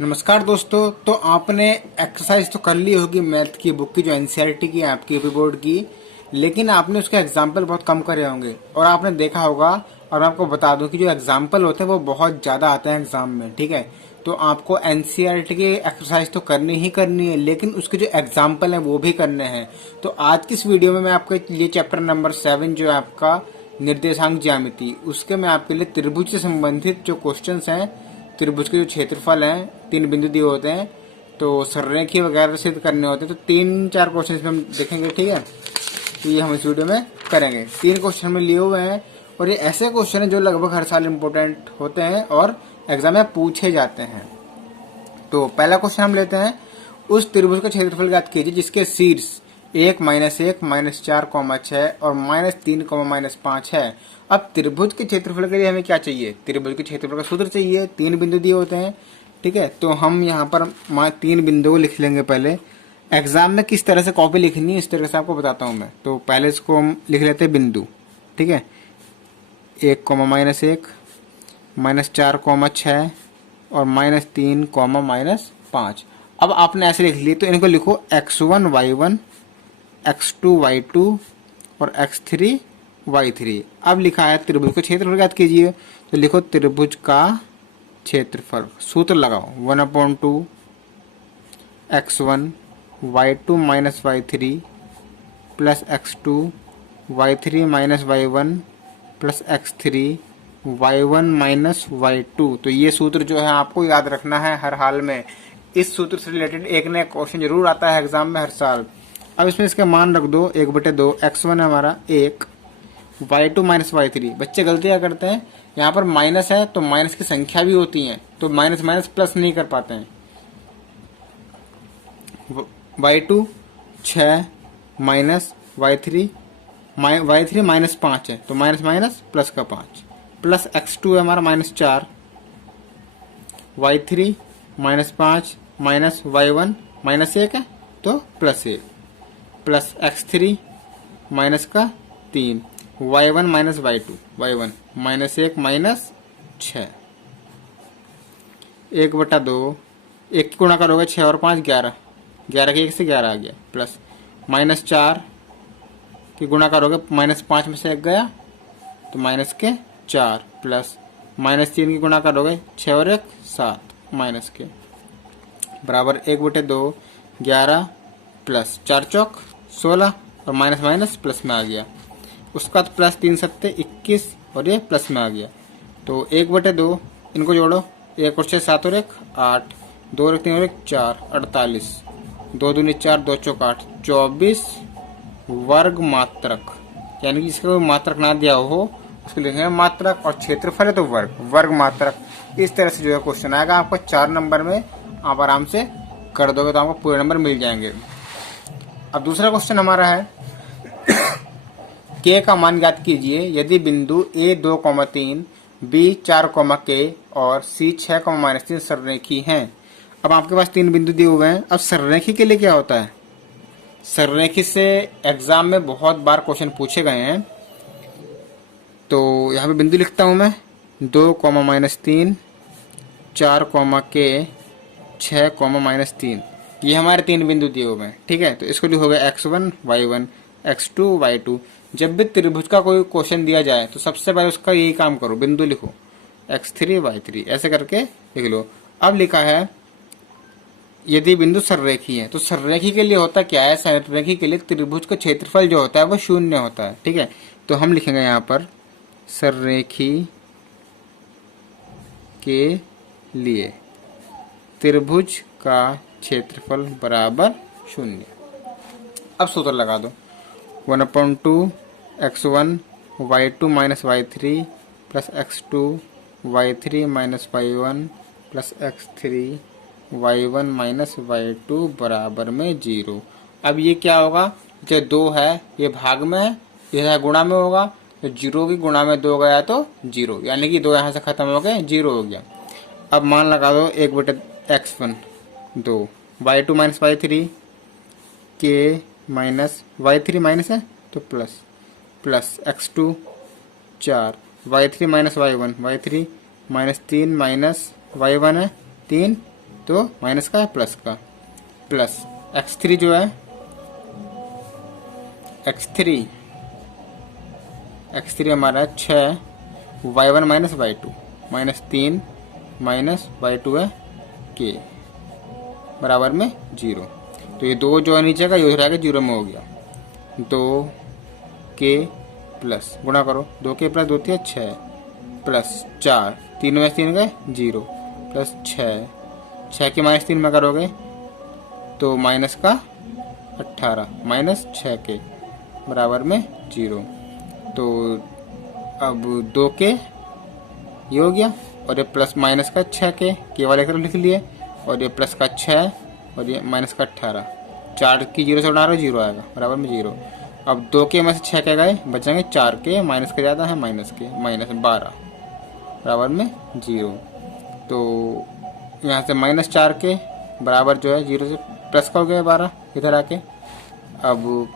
नमस्कार दोस्तों। तो आपने एक्सरसाइज तो कर ली होगी मैथ की बुक की, जो एनसीईआरटी की है आपकी यूपी बोर्ड की, लेकिन आपने उसके एग्जाम्पल बहुत कम करे होंगे और आपने देखा होगा। और मैं आपको बता दूं कि जो एग्जाम्पल होते हैं वो बहुत ज़्यादा आते हैं एग्जाम में, ठीक है। तो आपको एनसीईआरटी की एक्सरसाइज तो करनी ही करनी है, लेकिन उसके जो एग्जाम्पल हैं वो भी करने हैं। तो आज की इस वीडियो में मैं आपके लिए चैप्टर नंबर 7 जो है आपका निर्देशांक ज्यामिति, उसके मैं आपके लिए त्रिभुज से संबंधित जो क्वेश्चंस हैं, त्रिभुज के जो क्षेत्रफल हैं, 3 बिंदु दिए होते हैं, तो सररेखी वगैरह सिद्ध करने होते हैं। तो 3-4 क्वेश्चन इसमें हम देखेंगे, ठीक है। तो ये हम इस वीडियो में करेंगे। 3 क्वेश्चन में लिए हुए हैं और ये ऐसे क्वेश्चन हैं जो लगभग हर साल इम्पोर्टेंट होते हैं और एग्जाम में पूछे जाते हैं। तो पहला क्वेश्चन हम लेते हैं, उस त्रिभुज का क्षेत्रफल ज्ञात कीजिए जिसके शीर्ष 1 -1 -4, 6 और -3, -5 है। अब त्रिभुज के क्षेत्रफल के लिए हमें क्या चाहिए? त्रिभुज के क्षेत्रफल का सूत्र चाहिए। 3 बिंदु दिए होते हैं, ठीक है। तो हम यहाँ पर 3 बिंदु लिख लेंगे। पहले एग्जाम में किस तरह से कॉपी लिखनी है इस तरह से आपको बताता हूँ मैं। तो पहले इसको हम लिख लेते हैं बिंदु, ठीक है। 1, -1, -4, 6 और -3, -5। अब आपने ऐसे लिख लिए, तो इनको लिखो x1 y1, x2 y2 और x3 y3। अब लिखा है त्रिभुज का क्षेत्रफल ज्ञात कीजिए, तो लिखो त्रिभुज का क्षेत्रफल। सूत्र लगाओ 1/2 x1 y2 - y3 plus x2 y3 - y1 plus x3 y1 - y2। तो ये सूत्र जो है आपको याद रखना है हर हाल में। इस सूत्र से रिलेटेड एक ना एक क्वेश्चन जरूर आता है एग्जाम में हर साल। अब इसमें इसके मान रख दो 1/2। x1 है हमारा 1, y2 - y3। बच्चे गलतियां करते हैं, यहाँ पर माइनस है तो माइनस की संख्या भी होती है, तो माइनस माइनस प्लस नहीं कर पाते हैं। y2 6 माइनस y3 -5 है, तो माइनस माइनस प्लस का 5 प्लस x2 है हमारा -4, y3 -5 माइनस y1 -1 है तो +1 प्लस x3 माइनस का 3, y1 - y2, y1 -1 -6, 1/2। 1 की गुणा करोगे 6 और 5 11, 11 के 1 से 11 आ गया, प्लस -4 की गुणा करोगे -5 में से 1 गया तो -4, प्लस -3 की गुणा करोगे 6 और 1 7 माइनस के बराबर 1/2, 11 प्लस 4 चौक 16 और माइनस माइनस प्लस में आ गया। उसका तो प्लस 3 सत्ते 21 और ये प्लस में आ गया। तो 1/2 इनको जोड़ो, 1 और 6 7 और 1 8, 2 और 3 और 1 4, 48, 2 दूनी 4, 2 चौक 8, 24 वर्ग मात्रक। यानी कि इसका कोई मात्रक ना दिया हो उसको लिखेंगे मात्रक, और क्षेत्रफल है तो वर्ग मात्रक। इस तरह से जो है क्वेश्चन आएगा आपको 4 नंबर में। आप आराम से कर दोगे तो आपको पूरे नंबर मिल जाएंगे। अब दूसरा क्वेश्चन हमारा है, k का मान ज्ञात कीजिए यदि बिंदु a 2,3 b 4, k और c 6, -3 सररेखी हैं। अब आपके पास 3 बिंदु दिए हुए हैं। अब सररेखी के लिए क्या होता है? सररेखी से एग्जाम में बहुत बार क्वेश्चन पूछे गए हैं। तो यहाँ पे बिंदु लिखता हूँ मैं 2, -3 4, k 6, -3। ये हमारे 3 बिंदु दिए हुए हैं, ठीक है। तो इसको लिखोगे x1 y1 x2 y2। जब भी त्रिभुज का कोई क्वेश्चन दिया जाए तो सबसे पहले उसका यही काम करो, बिंदु लिखो x3 y3 ऐसे करके लिख लो। अब लिखा है यदि बिंदु सररेखी है, तो सररेखी के लिए होता क्या है? सररेखी के लिए त्रिभुज का क्षेत्रफल जो होता है वो 0 होता है, ठीक है। तो हम लिखेंगे यहाँ पर सररेखी के लिए त्रिभुज का क्षेत्रफल बराबर 0। अब सूत्र लगा दो 1/2 x1 y2 - y3 plus x2 y3 - y1 plus x3 y1 - y2 बराबर में 0। अब ये क्या होगा? जो 2 है ये भाग में है, ये गुणा में होगा, तो 0 की गुणा में 2 गया तो 0, यानी कि 2 यहाँ से खत्म हो गए, 0 हो गया। अब मान लगा दो 1/x1 2, y2 - y3 k y3 minus है तो plus x2 4, y3 - y1 y3 -3 y1 है 3 तो माइनस का है प्लस का, प्लस x3 जो है x3 हमारा है 6 y1 minus y2 minus 3 minus y2 है k बराबर में 0। तो ये 2 जो है नीचे का ये हो जाएगा 0 में हो गया। 2k प्लस गुणा करो, 2k प्लस 2 3 6 प्लस 4 3 में 3 गए 0 प्लस 6 के माइनस 3 में करोगे तो माइनस का 18 माइनस 6k बराबर में 0। तो अब 2k ये हो गया और ये प्लस माइनस का 6k वाले तरफ लिख लिए और ये प्लस का 6 और ये माइनस का 18, 4 की 0 से उड़ा रहे 0 आएगा बराबर में 0। अब 2k में से 6k गए बचेंगे 4k माइनस के ज़्यादा है माइनस के माइनस 12 बराबर में 0। तो यहाँ से माइनस 4k बराबर जो है 0 से प्लस का हो गया 12 इधर आके। अब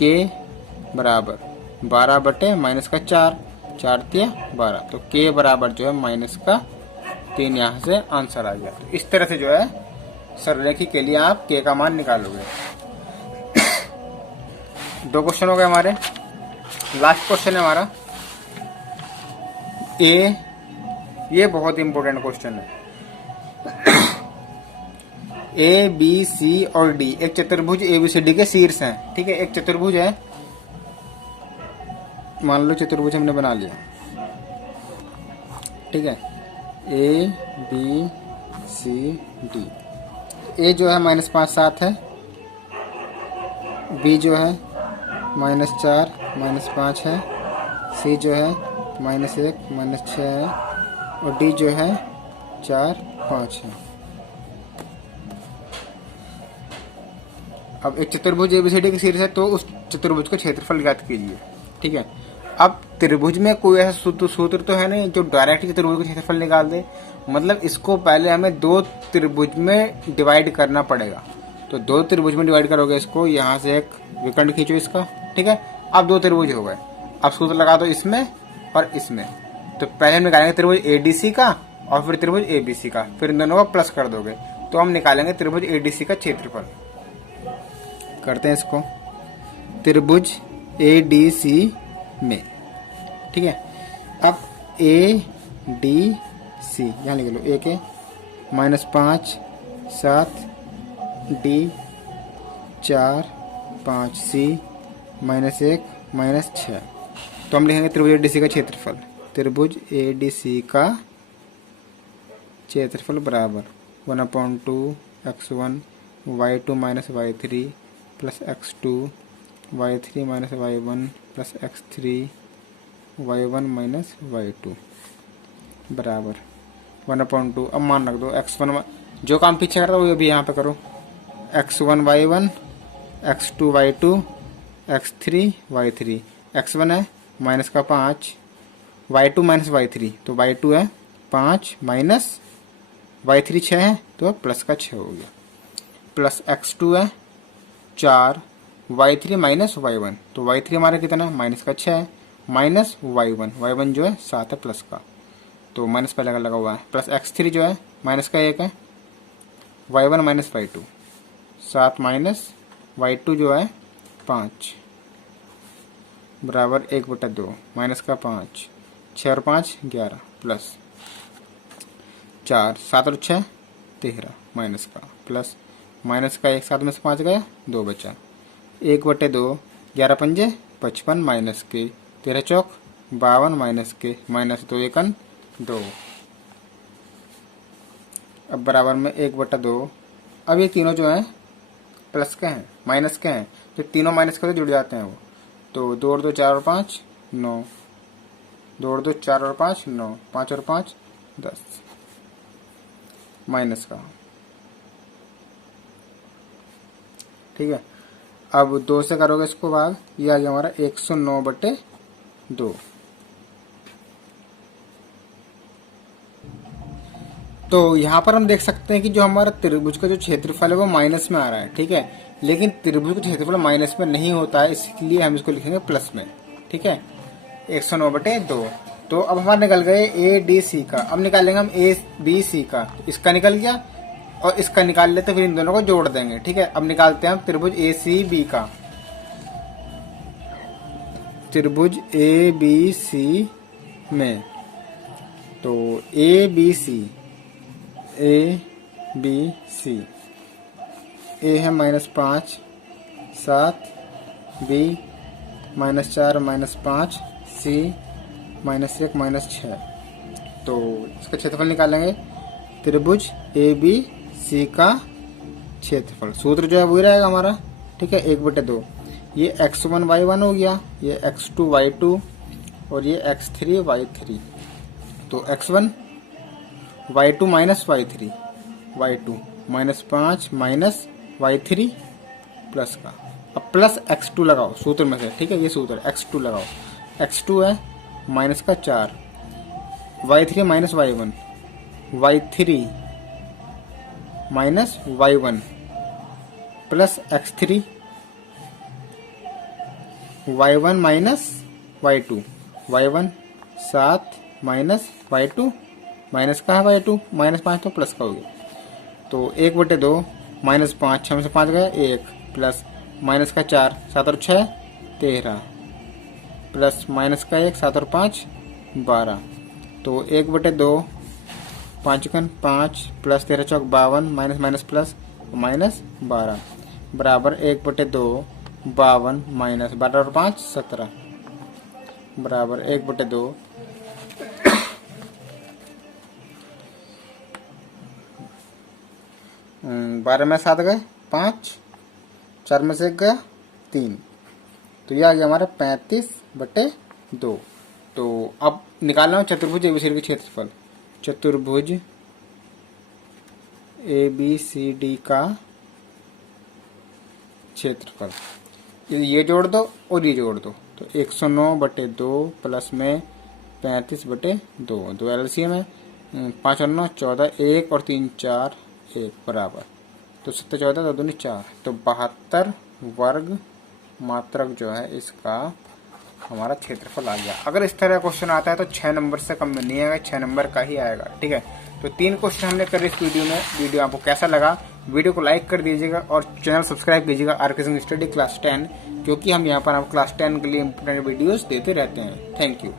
k बराबर 12 बटे माइनस का 4 3 12, तो k बराबर जो है माइनस का 3 यहाँ से आंसर आ गया। तो इस तरह से जो है सरलरेखी के लिए आप k का मान निकालोगे। 2 क्वेश्चन हो गए हमारे। लास्ट क्वेश्चन है हमारा ए, ये बहुत इंपॉर्टेंट क्वेश्चन है। ए बी सी और डी एक चतुर्भुज ए बी सी डी के शीर्ष हैं, ठीक है। एक चतुर्भुज है, मान लो चतुर्भुज हमने बना लिया, ठीक है। ए बी सी डी, ए जो है -5 7 है, बी जो है -4 -5 है, सी जो है -1 -6 है और डी जो है 4 5 है। अब एक चतुर्भुज एबीसीडी के शीर्ष है तो उस चतुर्भुज का क्षेत्रफल ज्ञात कीजिए, ठीक है। अब त्रिभुज में कोई ऐसा सूत्र तो है नहीं जो डायरेक्ट चतुर्भुज का क्षेत्रफल निकाल दे, मतलब इसको पहले हमें 2 त्रिभुज में डिवाइड करना पड़ेगा। तो 2 त्रिभुज में डिवाइड करोगे इसको, यहाँ से एक विकर्ण खींचो इसका, ठीक है। अब 2 त्रिभुज हो गए, अब सूत्र लगा दो इसमें और इसमें। तो पहले हम निकालेंगे त्रिभुज एडीसी का और फिर त्रिभुज एबीसी का, फिर इन दोनों का प्लस कर दोगे तो हम निकालेंगे त्रिभुज एडीसी का क्षेत्रफल। करते हैं इसको त्रिभुज एडीसी में, ठीक है। अब ए डी सी यहाँ लिख लो, ए के -5 7 डी 4 5 सी -1 -6। तो हम लिखेंगे त्रिभुज एडीसी का क्षेत्रफल। त्रिभुज एडीसी का क्षेत्रफल बराबर 1/2 x1 y2 - y3 plus x2 y3 - y1 plus x3 y1 - y2 बराबर 1/2। अब मान रख दो x1 जो काम पीछे कर रहा हो वो भी यहाँ पे करो, x1 y1 x2 y2 x3 y3। x1 है माइनस का 5 y2 - y3 तो y2 है 5 माइनस y3 6 है तो प्लस का 6 हो गया, प्लस x2 है 4 y3 - y1 तो y3 हमारा कितना है माइनस का 6 माइनस y1 जो है 7 है प्लस का, तो माइनस पहले का लगा हुआ है, प्लस x3 जो है माइनस का 1 है y1 - y2 7 माइनस y2 जो है 5 बराबर 1/2 माइनस का 5 6 और 5 11 प्लस 4 7 और 6 13 माइनस का प्लस माइनस का 1 7 में से 5 गया 2 बचा 1/2 11 पंजे 55 माइनस के 13 चौक 52 माइनस के माइनस 2 एकन 2। अब बराबर में 1/2। अब ये तीनों जो हैं प्लस के हैं माइनस के हैं तो तीनों माइनस के जुड़ जाते हैं वो, तो 2 और 2 4 और 5 9 2 और 2 4 और 5 9 5 और 5 10 माइनस का, ठीक है। अब 2 से करोगे इसको भाग, ये आ गया हमारा 109/2। तो यहाँ पर हम देख सकते हैं कि जो हमारा त्रिभुज का जो क्षेत्रफल है वो माइनस में आ रहा है, ठीक है। लेकिन त्रिभुज का क्षेत्रफल माइनस में नहीं होता है, इसलिए हम इसको लिखेंगे प्लस में, ठीक है। 109/2। तो अब हमारे निकल गए ए डी सी का। अब निकालेंगे हम ए बी सी का। तो इसका निकल गया और इसका निकाल लेते, फिर इन दोनों को जोड़ देंगे। ठीक है, अब निकालते हैं हम त्रिभुज ए सी बी का। त्रिभुज ए बी सी में तो A B C, A B C, ए है -5 7, बी -4 -5, सी -1 -6। तो इसका क्षेत्रफल निकालेंगे। त्रिभुज ए बी सी का क्षेत्रफल, सूत्र जो है वही रहेगा हमारा। ठीक है, 1/2। ये x1 y1 हो गया, ये x2 y2 और ये x3 y3। तो x1 y2 minus y3, y2 -5 minus y3 plus का। अब प्लस x2 लगाओ सूत्र में से। ठीक है, ये सूत्र x2 लगाओ। x2 है माइनस का 4, y3 minus y1, y3 minus y1 plus x3, y1 minus y2, y1 7 minus y2 minus का है y2, -5 तो प्लस का हो गया। तो 1/2 -5, 6 में से 5 गया 1, प्लस माइनस का 4, 7 और 6 13, प्लस माइनस का 1, 7 और 5 12। तो 1/2 5 5 प्लस 13 चौक 52, माइनस माइनस प्लस -12 बराबर 1/2 52 माइनस 12 और 5 17 बराबर 1/2 12 में 7 गए 5, 4 में से 1 गया 3। तो ये आ गया हमारा 35/2। तो अब निकालना है चतुर्भुज एबीसीडी के क्षेत्रफल। चतुर्भुज एबीसीडी का क्षेत्रफल, ये जोड़ दो और ये जोड़ दो। तो 109/2 प्लस में 35/2, 2 एलसीएम है, 5 और 9 14, 1 और 3 4, 1 बराबर। तो 7 14 2 दूनी 4, तो 72 वर्ग मात्रक जो है इसका हमारा क्षेत्रफल आ गया। अगर इस तरह क्वेश्चन आता है तो 6 नंबर से कम में नहीं आएगा, 6 नंबर का ही आएगा। ठीक है, तो 3 क्वेश्चन हमने करे इस वीडियो में। वीडियो आपको कैसा लगा? वीडियो को लाइक कर दीजिएगा और चैनल सब्सक्राइब कीजिएगा आरके सिंह स्टडी क्लास 10, क्योंकि हम यहाँ पर आपको क्लास 10 के लिए इंपोर्टेंट वीडियोस देते रहते हैं। Thank you.